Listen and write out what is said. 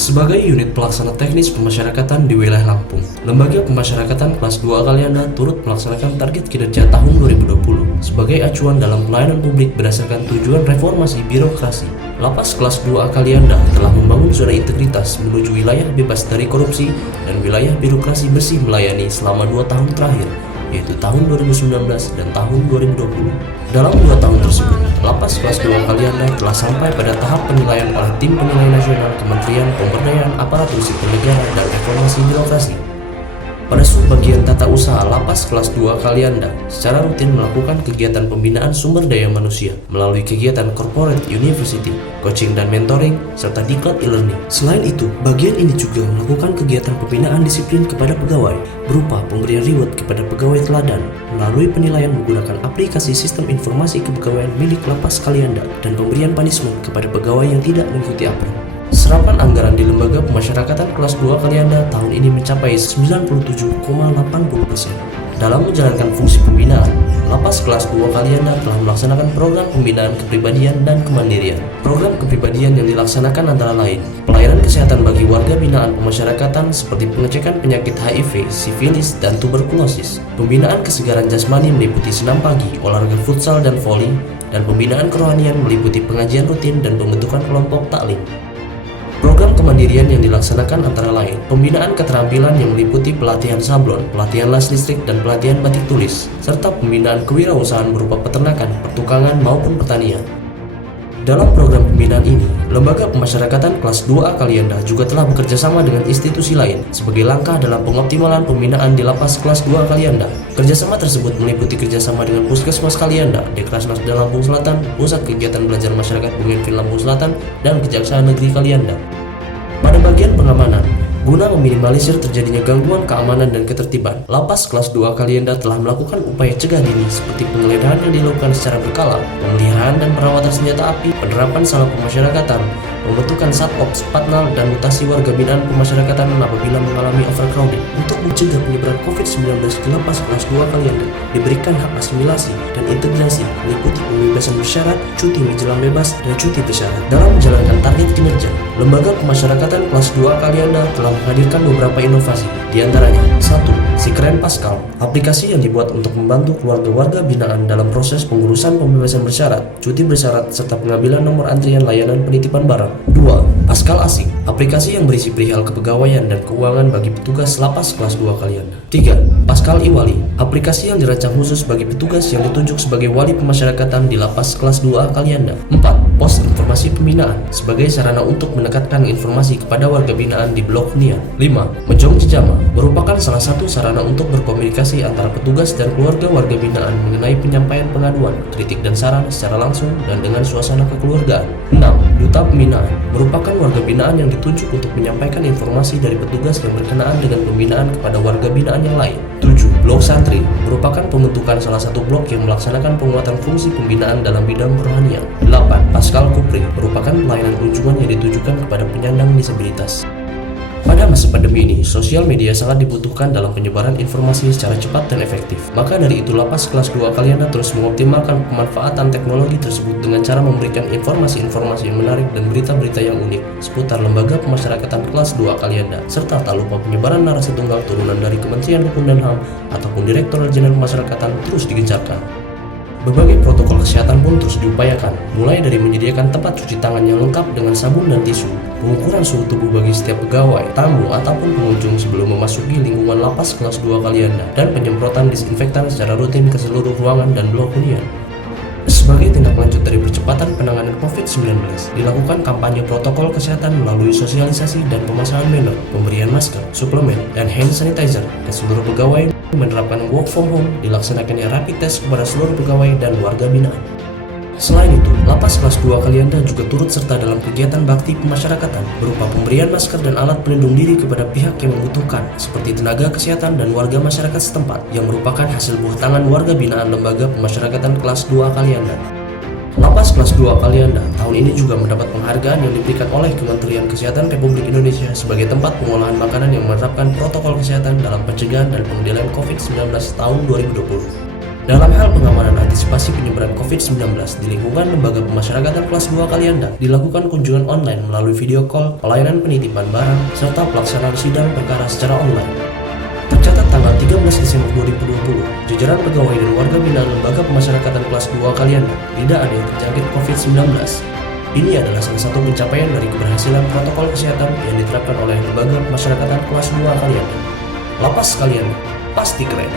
Sebagai unit pelaksana teknis pemasyarakatan di wilayah Lampung, Lembaga Pemasyarakatan kelas 2 Kalianda turut melaksanakan target kinerja tahun 2020 sebagai acuan dalam pelayanan publik berdasarkan tujuan reformasi birokrasi. Lapas kelas 2 Kalianda telah membangun zona integritas menuju wilayah bebas dari korupsi dan wilayah birokrasi bersih melayani selama 2 tahun terakhir, yaitu tahun 2019 dan tahun 2020. Dalam 2 tahun tersebut, Lapas kelas 2 Kalianda telah sampai pada tahap penilaian oleh Tim Penilai Nasional Kementerian Pemberdayaan Aparatur Sipil Negara dan Reformasi Birokrasi. Pada subbagian tata usaha Lapas kelas 2 Kalianda secara rutin melakukan kegiatan pembinaan sumber daya manusia melalui kegiatan corporate university, coaching dan mentoring, serta diklat e-learning. Selain itu, bagian ini juga melakukan kegiatan pembinaan disiplin kepada pegawai berupa pemberian reward kepada pegawai teladan melalui penilaian menggunakan aplikasi sistem informasi kepegawaian milik Lapas Kalianda dan pemberian punishment kepada pegawai yang tidak mengikuti apel. Serapan anggaran di Lembaga Pemasyarakatan kelas 2 Kalianda tahun ini mencapai 97,80%. Dalam menjalankan fungsi pembinaan, Lapas kelas 2 Kalianda telah melaksanakan program pembinaan kepribadian dan kemandirian. Program kepribadian yang dilaksanakan antara lain pelayanan kesehatan bagi warga binaan pemasyarakatan seperti pengecekan penyakit HIV, sifilis, dan tuberkulosis. Pembinaan kesegaran jasmani meliputi senam pagi, olahraga futsal dan voli, dan pembinaan kerohanian meliputi pengajian rutin dan pembentukan kelompok taklim. Program kemandirian yang dilaksanakan antara lain pembinaan keterampilan yang meliputi pelatihan sablon, pelatihan las listrik, dan pelatihan batik tulis, serta pembinaan kewirausahaan berupa peternakan, pertukangan, maupun pertanian. Dalam program pembinaan ini, Lembaga Pemasyarakatan kelas 2A Kalianda juga telah bekerja sama dengan institusi lain sebagai langkah dalam pengoptimalan pembinaan di Lapas kelas 2 Kalianda. Kerjasama tersebut meliputi kerjasama dengan Puskesmas Kalianda, Dekranasda Lampung Selatan, Pusat Kegiatan Belajar Masyarakat Pemimpin Lampung Selatan, dan Kejaksaan Negeri Kalianda. Pada bagian pengamanan, guna meminimalisir terjadinya gangguan keamanan dan ketertiban, Lapas kelas 2 Kalianda telah melakukan upaya cegah dini seperti penggeledahan yang dilakukan secara berkala, pemeliharaan dan perawatan senjata api, penerapan salam pemasyarakatan, pembentukan Satops, Patnal, dan mutasi warga binaan pemasyarakatan apabila mengalami overcrowding. Untuk mencegah penyebaran COVID-19 di Lapas kelas 2 Kalianda, diberikan hak asimilasi dan integrasi meliputi pembebasan bersyarat, cuti menjelang bebas, dan cuti bersyarat. Dalam menjalankan target kinerja, Lembaga Pemasyarakatan kelas 2 Kalianda telah menghadirkan beberapa inovasi, diantaranya 1. Si Keren Paskal, aplikasi yang dibuat untuk membantu keluarga warga binaan dalam proses pengurusan pembebasan bersyarat, cuti bersyarat, serta pengambilan nomor antrian layanan penitipan barang. 2. Paskal Asik, aplikasi yang berisi perihal kepegawaian dan keuangan bagi petugas Lapas kelas 2 Kalianda. 3. Paskal Iwali, aplikasi yang dirancang khusus bagi petugas yang ditunjuk sebagai wali pemasyarakatan di Lapas kelas 2 Kalianda. 4. Pos Informasi Pembinaan, sebagai sarana untuk mendekatkan informasi kepada warga binaan di Blok Hunian. 5. Mejong Jejama, merupakan salah satu sarana untuk berkomunikasi antara petugas dan keluarga warga binaan mengenai penyampaian pengaduan, kritik dan saran secara langsung dan dengan suasana kekeluargaan. 6. Duta Pembinaan, merupakan warga binaan yang ditunjuk untuk menyampaikan informasi dari petugas yang berkenaan dengan pembinaan kepada warga binaan yang lain. 7. Blok Santri, merupakan pembentukan salah satu blok yang melaksanakan penguatan fungsi pembinaan dalam bidang kerohanian. 8. Paskal Kupri, merupakan pelayanan kunjungan yang ditujukan kepada penyandang disabilitas. Pada masa pandemi ini, sosial media sangat dibutuhkan dalam penyebaran informasi secara cepat dan efektif. Maka dari itu, Lapas kelas 2 Kalianda terus mengoptimalkan pemanfaatan teknologi tersebut dengan cara memberikan informasi-informasi yang menarik dan berita-berita yang unik seputar Lembaga Pemasyarakatan kelas 2 Kalianda, serta tak lupa penyebaran narasi tunggal turunan dari Kementerian Hukum dan HAM ataupun Direktorat Jenderal Pemasyarakatan terus digencarkan. Berbagai protokol kesehatan pun terus diupayakan, mulai dari menyediakan tempat cuci tangan yang lengkap dengan sabun dan tisu, pengukuran suhu tubuh bagi setiap pegawai, tamu, ataupun pengunjung sebelum memasuki lingkungan Lapas kelas 2 Kalianda, dan penyemprotan disinfektan secara rutin ke seluruh ruangan dan blok hunian. Sebagai tindak lanjut dari percepatan penanganan COVID-19, dilakukan kampanye protokol kesehatan melalui sosialisasi dan pemasangan banner, pemberian masker, suplemen, dan hand sanitizer ke seluruh pegawai, menerapkan work from home, dilaksanakannya rapid test kepada seluruh pegawai dan warga binaan. Selain itu, Lapas kelas 2 Kalianda juga turut serta dalam kegiatan bakti pemasyarakatan berupa pemberian masker dan alat pelindung diri kepada pihak yang membutuhkan seperti tenaga kesehatan dan warga masyarakat setempat yang merupakan hasil buah tangan warga binaan Lembaga Pemasyarakatan kelas 2 Kalianda. Lapas kelas 2 Kalianda tahun ini juga mendapat penghargaan yang diberikan oleh Kementerian Kesehatan Republik Indonesia sebagai tempat pengolahan makanan yang menerapkan protokol kesehatan dalam pencegahan dan pengendalian COVID-19 tahun 2020. Dalam hal pengamanan antisipasi penyebaran COVID-19 di lingkungan Lembaga Pemasyarakatan kelas 2 Kalianda, dilakukan kunjungan online melalui video call, pelayanan penitipan barang, serta pelaksanaan sidang perkara secara online. Tercatat tanggal 13 Desember 2020, jajaran pegawai dan warga binaan Lembaga Pemasyarakatan kelas 2 Kalianda tidak ada yang terjangkit COVID-19. Ini adalah salah satu pencapaian dari keberhasilan protokol kesehatan yang diterapkan oleh Lembaga Pemasyarakatan kelas 2 Kalianda. Lapas Kalianda, pasti keren.